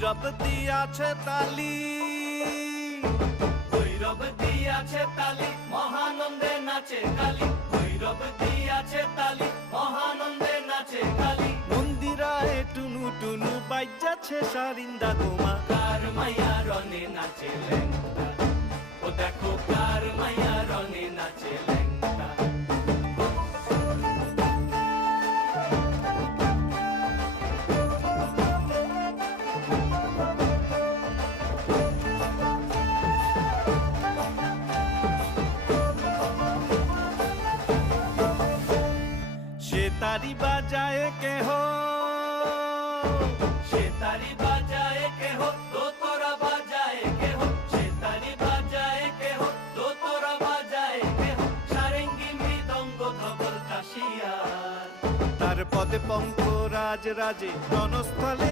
ভৈরব দিয়াছে তালি, ভৈরব দিয়াছে তালি, মহানন্দে নাচে কালী। ভৈরব দিয়াছে তালি, মহানন্দে নাচে কালী। মন্দিরায় টুনু টুনু বাজ্যাছে সারিন্দা গোমা। কার মাইয়া রনে নাচে ল্যাংটা, ও দেখো কার মাইয়া রনে নাচে ল্যাংটা। সে তারি বাজায় কেহ, সে তারি বাজায় কেহ, দোতরা বাজায় কেহ। সে তারি বাজায় কেহ, দোতরা বাজায় কেহ। সারেঙ্গি মৃদঙ্গ ধবল কাশিয়ার, তার পদে পঙ্ক রাজ রাজে রণস্থলে